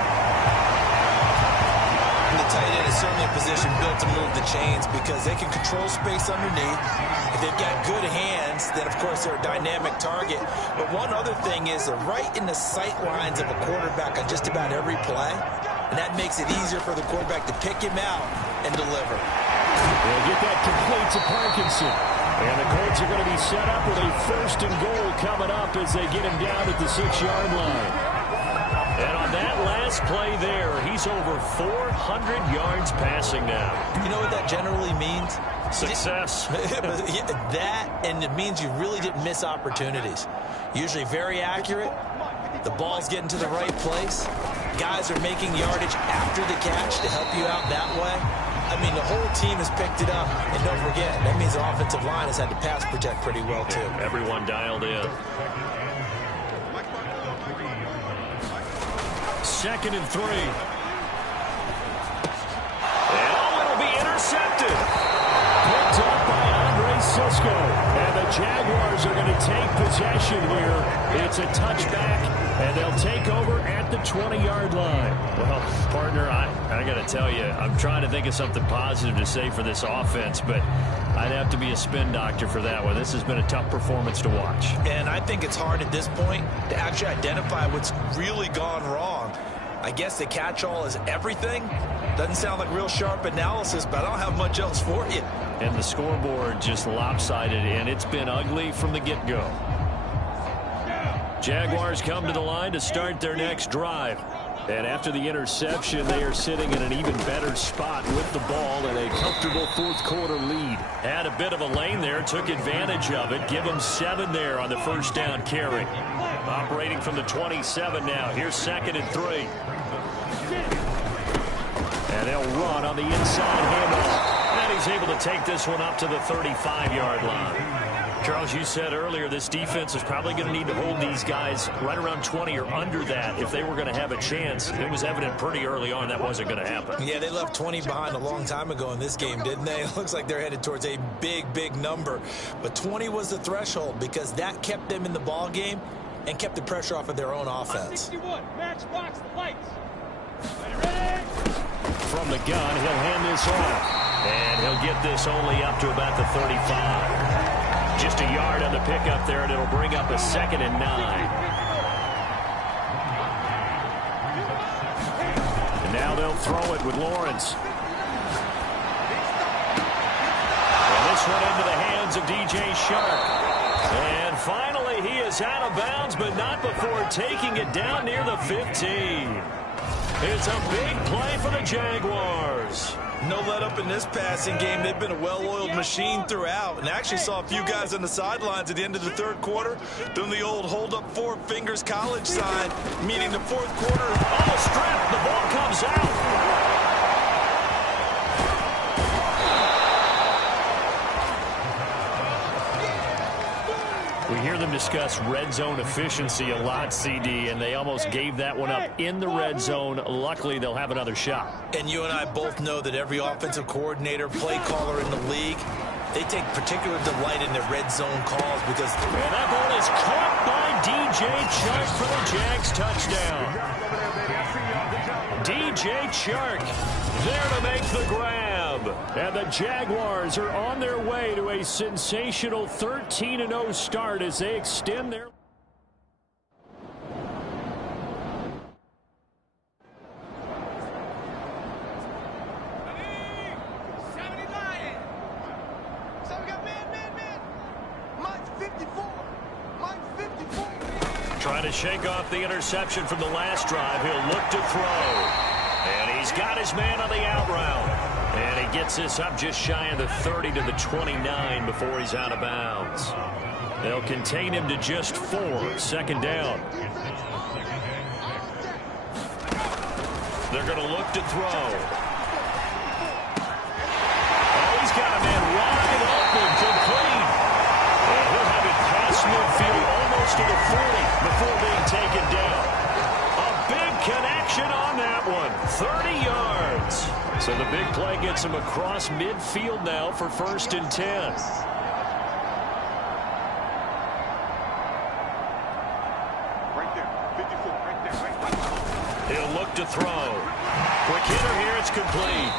And the tight end is certainly a position built to move the chains because they can control space underneath. If they've got good hands, then, of course, they're a dynamic target. But one other thing is they're right in the sight lines of a quarterback on just about every play. And that makes it easier for the quarterback to pick him out and deliver. They'll get that complete to Parkinson. And the Colts are going to be set up with a 1st and goal coming up as they get him down at the 6-yard line. And on that last play there, he's over 400 yards passing now. You know what that generally means? Success. That, and it means you really didn't miss opportunities. Usually very accurate. The ball's getting to the right place. Guys are making yardage after the catch to help you out that way. I mean, the whole team has picked it up. And don't forget, that means the offensive line has had to pass protect pretty well, too. Everyone dialed in. 2nd and 3. And it'll be intercepted. Picked up by Andre Sisco. And the Jaguars are going to take possession here. It's a touchback, and they'll take over at the 20-yard line. Well, partner, I got to tell you, I'm trying to think of something positive to say for this offense, but I'd have to be a spin doctor for that one. This has been a tough performance to watch. And I think it's hard at this point to actually identify what's really gone wrong. I guess the catch-all is everything. Doesn't sound like real sharp analysis, but I don't have much else for you. And the scoreboard just lopsided, and it's been ugly from the get-go. Jaguars come to the line to start their next drive. And after the interception, they are sitting in an even better spot with the ball and a comfortable 4th quarter lead. Had a bit of a lane there, took advantage of it. Give them 7 there on the first down carry. Operating from the 27 now. Here's 2nd and 3. And they'll run on the inside handoff. And he's able to take this one up to the 35-yard line. Charles, you said earlier this defense is probably going to need to hold these guys right around 20 or under that if they were going to have a chance. It was evident pretty early on that wasn't going to happen. Yeah, they left 20 behind a long time ago in this game, didn't they? It looks like they're headed towards a big, big number. But 20 was the threshold because that kept them in the ball game and kept the pressure off of their own offense. 61, matchbox, the lights. Are you ready? From the gun, he'll hand this off. And he'll get this only up to about the 35. Just a yard on the pickup there, and it'll bring up a 2nd and 9. And now they'll throw it with Lawrence. And this one into the hands of DJ Shark. And finally, he is out of bounds, but not before taking it down near the 15. It's a big play for the Jaguars. No let up in this passing game. They've been a well-oiled machine throughout. And actually saw a few guys on the sidelines at the end of the third quarter doing the old hold up 4 fingers college sign, meaning the fourth quarter. Oh, strip. The ball comes out. We hear them discuss red zone efficiency a lot, CD, and they almost gave that one up in the red zone. Luckily, they'll have another shot. And you and I both know that every offensive coordinator, play caller in the league, they take particular delight in their red zone calls because... And that ball is caught by DJ Chark for the Jags touchdown. DJ Chark there to make the grab. And the Jaguars are on their way to a sensational 13-0 start as they extend their... Trying to shake off the interception from the last drive. He'll look to throw. And he's got his man on the out route. And he gets this up just shy of the 30 to the 29 before he's out of bounds. They'll contain him to just 4. 2nd down. They're going to look to throw. Oh, he's got a man wide open, complete. And he'll have it past midfield almost to the 40 before being taken down. A big connection on that one. 30 yards. So the big play gets him across midfield now for 1st and 10. Right there, 54, right there, right there. He'll look to throw. Quick hitter here, it's complete.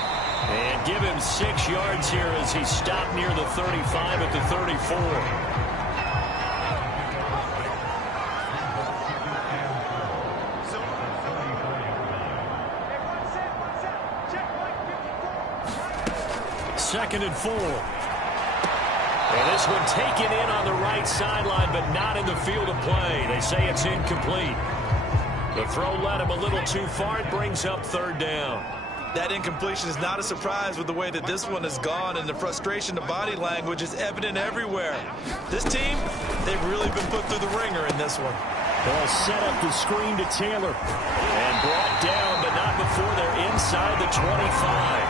And give him 6 yards here as he stopped near the 35 at the 34. Second and 4. And this one taken in on the right sideline, but not in the field of play. They say it's incomplete. The throw led him a little too far. It brings up 3rd down. That incompletion is not a surprise with the way that this one has gone, and the frustration, the body language is evident everywhere. This team, they've really been put through the ringer in this one. They'll set up the screen to Taylor. And brought down, but not before they're inside the 25.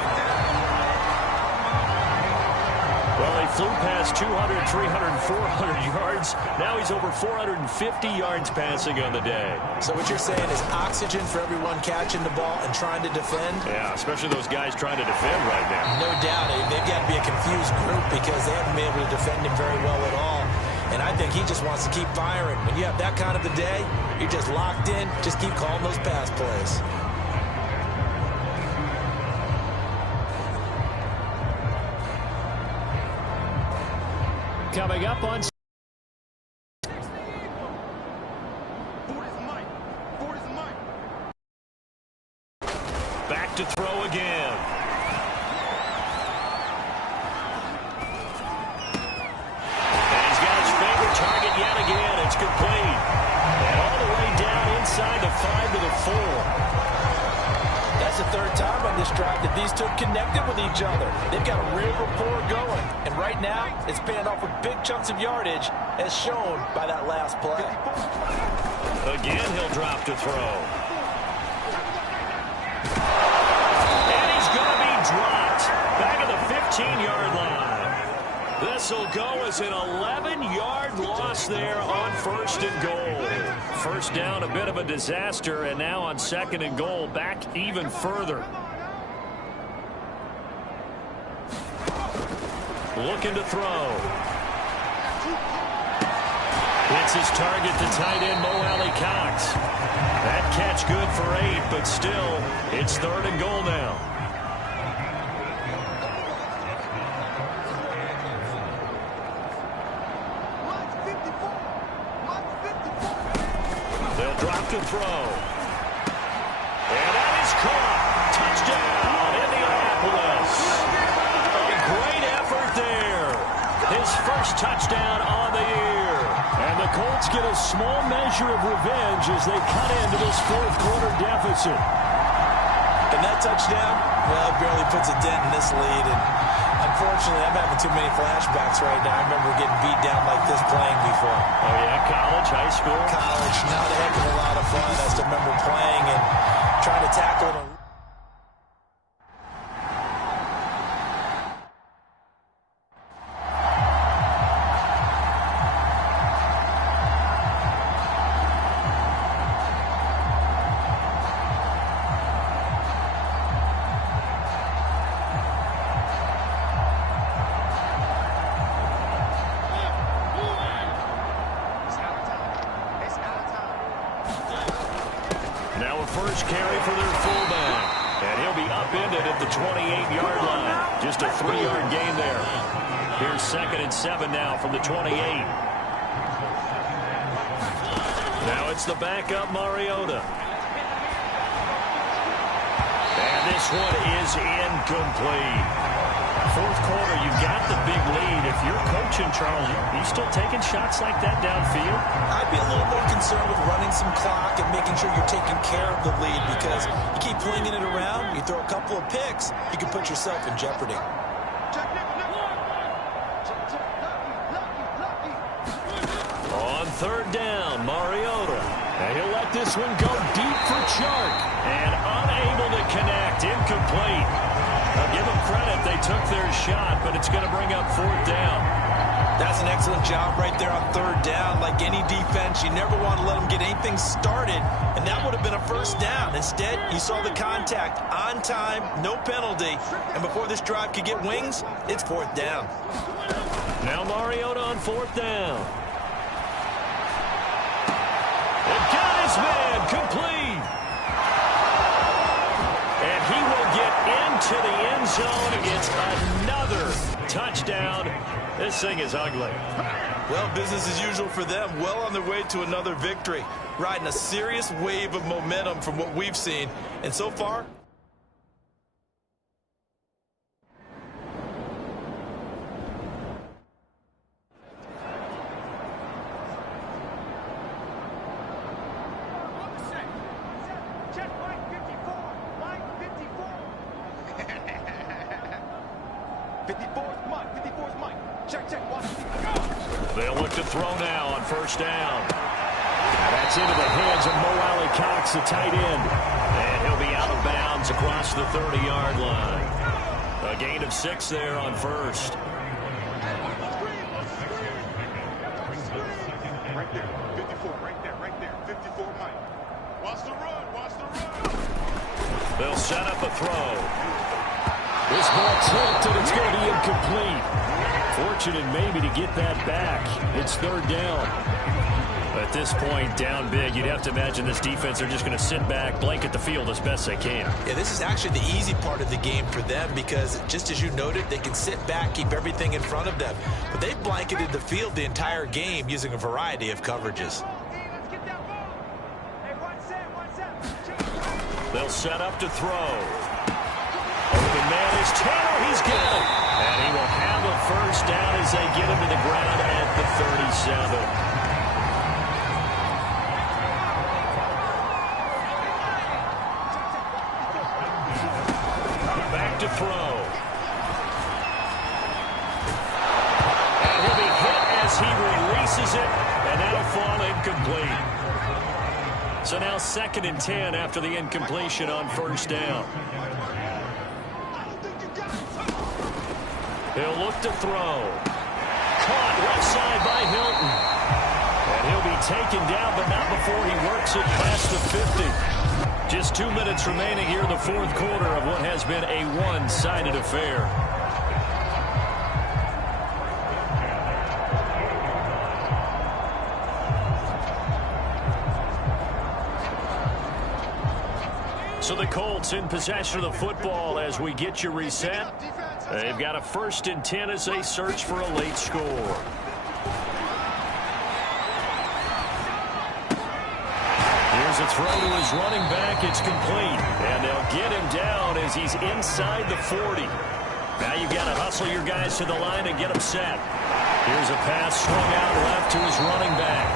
Well, they flew past 200, 300, 400 yards. Now he's over 450 yards passing on the day. So what you're saying is oxygen for everyone catching the ball and trying to defend? Yeah, especially those guys trying to defend right now. No doubt. They've got to be a confused group because they haven't been able to defend him very well at all. And I think he just wants to keep firing. When you have that kind of a day, you're just locked in. Just keep calling those pass plays. Coming up on... Back to throw again. And he's got his favorite target yet again. It's complete. And all the way down inside the 5 to the 4. That's the 3rd time on this drive that these two connected with each other. They've got a real rapport going. And right now, it's paying off with big chunks of yardage, as shown by that last play. Again, he'll drop to throw. And he's 13-yard line. This will go as an 11-yard loss there on 1st and goal. First down, a bit of a disaster, and now on 2nd and goal, back even further. Looking to throw. It's his target to tight end Mo Alley-Cox. That catch good for 8, but still, it's 3rd and goal now. They'll drop to throw. And that is caught. Touchdown, Indianapolis. A great effort there. His first touchdown on the year. And the Colts get a small measure of revenge as they cut into this 4th quarter deficit. And that touchdown, well, it barely puts a dent in this lead. And unfortunately, I'm having too many flashbacks right now. I remember getting beat down like this playing before. Oh, yeah? College, high school? College, not a heck of a lot of fun. I just remember playing and trying to tackle it. Now a first carry for their fullback. And he'll be upended at the 28-yard line. Just a 3-yard gain there. Here's 2nd and 7 now from the 28. Now it's the backup Mariota. And this one is incomplete. 4th quarter, you've got the big lead. If you're coaching, Charles, you still taking shots like that downfield? I'd be a little more concerned with running some clock and making sure you're taking care of the lead, because you keep flinging it around, you throw a couple of picks, you can put yourself in jeopardy. On 3rd down, Mariota. And he'll let this one go deep for Chark. And unable to connect, incomplete. Now give them credit, they took their shot, but it's going to bring up 4th down. That's an excellent job right there on 3rd down. Like any defense, you never want to let them get anything started, and that would have been a 1st down. Instead, you saw the contact on time, no penalty, and before this drive could get wings, it's 4th down. Now Mariota on 4th down. It got his man, complete. And he will get into the end zone. It's another touchdown. This thing is ugly. Well, business as usual for them. Well on their way to another victory. Riding a serious wave of momentum from what we've seen. And so far, Check line 54. Line 54. 54's Mike. 54's Mike. Check. Watch. Go. They'll look to throw now on 1st down. That's into the hands of Mo Alley-Cox, the tight end. And he'll be out of bounds across the 30-yard line. A gain of 6 there on 1st. Right there. 54. Right there. 54 Mike. Watch the run. They'll set up a throw. This ball tipped, and it's going to be incomplete. Fortunate maybe to get that back. It's 3rd down. At this point, down big, you'd have to imagine this defense are just going to sit back, blanket the field as best they can. yeah, this is actually the easy part of the game for them, because just as you noted, they can sit back, keep everything in front of them. But they've blanketed the field the entire game using a variety of coverages. Let's get that ball. Hey, one set. They'll set up to throw. Open man is Taylor. He's got it. And he will have a 1st down as they get him to the ground at the 37. To throw. And he'll be hit as he releases it, and that'll fall incomplete. So now 2nd and 10 after the incompletion on 1st down. He'll look to throw. Caught left side by Hilton. And he'll be taken down, but not before he works it past the 50. Just 2 minutes remaining here in the fourth quarter of what has been a one-sided affair. So the Colts in possession of the football as we get you reset. They've got a 1st and 10 as they search for a late score. Here's a throw to his running back. It's complete. And they'll get him down as he's inside the 40. Now you've got to hustle your guys to the line and get them set. Here's a pass swung out left to his running back.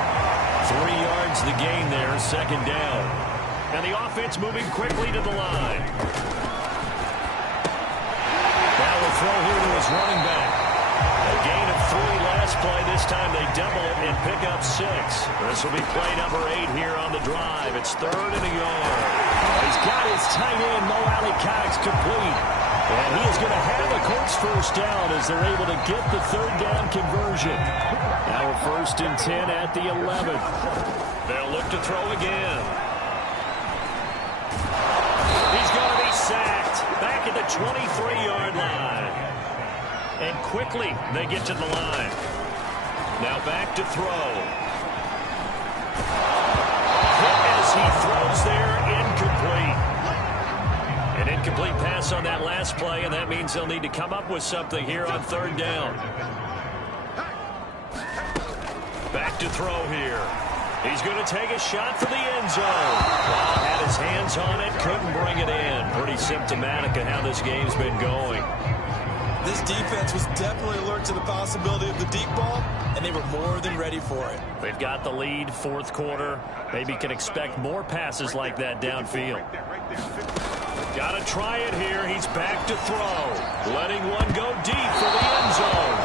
3 yards the gain there, 2nd down. And the offense moving quickly to the line. Now a throw here to his running back. A gain of 3 last play. This time they double it and pick up 6. This will be play number 8 here on the drive. It's 3rd and a yard. He's got his tight end, Mo Alley-Cox, complete. And he is going to have a Colts 1st down as they're able to get the 3rd down conversion. Now a 1st and 10 at the 11th. They'll look to throw again. He's going to be sacked back at the 23-yard line. And quickly they get to the line. Now back to throw. Hit as he throws there, incomplete. An incomplete pass on that last play, and that means they'll need to come up with something here on 3rd down. Back to throw here. He's going to take a shot for the end zone. Wow, had his hands on it, couldn't bring it in. Pretty symptomatic of how this game's been going. This defense was definitely alert to the possibility of the deep ball, and they were more than ready for it. They've got the lead, 4th quarter. Maybe can expect more passes like that downfield. Got to try it here. He's back to throw. Letting one go deep for the end zone.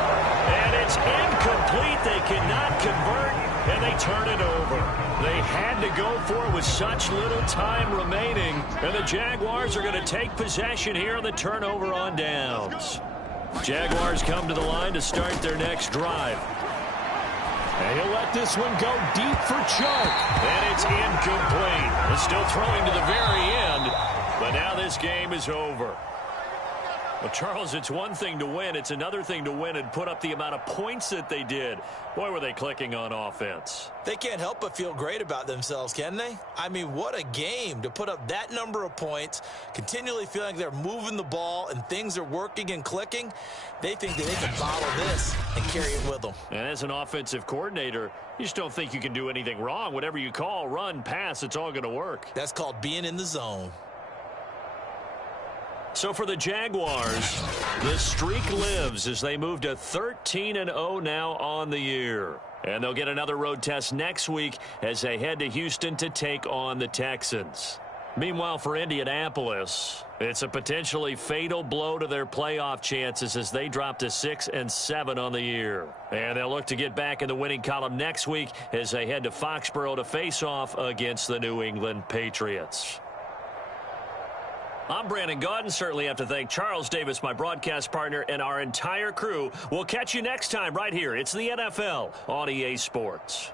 And it's incomplete. They cannot convert, and they turn it over. They had to go for it with such little time remaining. And the Jaguars are going to take possession here on the turnover on downs. Jaguars come to the line to start their next drive. And he'll let this one go deep for Chuck. And it's incomplete. They're still throwing to the very end. But now this game is over. Well, Charles, it's one thing to win. It's another thing to win and put up the amount of points that they did. Boy, were they clicking on offense. They can't help but feel great about themselves, can they? I mean, what a game to put up that number of points, continually feeling like they're moving the ball and things are working and clicking. They think that they can bottle this and carry it with them. And as an offensive coordinator, you just don't think you can do anything wrong. Whatever you call, run, pass, it's all going to work. That's called being in the zone. So for the Jaguars, the streak lives as they move to 13-0 now on the year. And they'll get another road test next week as they head to Houston to take on the Texans. Meanwhile, for Indianapolis, it's a potentially fatal blow to their playoff chances as they drop to 6-7 on the year. And they'll look to get back in the winning column next week as they head to Foxborough to face off against the New England Patriots. I'm Brandon Gaudin. Certainly have to thank Charles Davis, my broadcast partner, and our entire crew. We'll catch you next time right here. It's the NFL on EA Sports.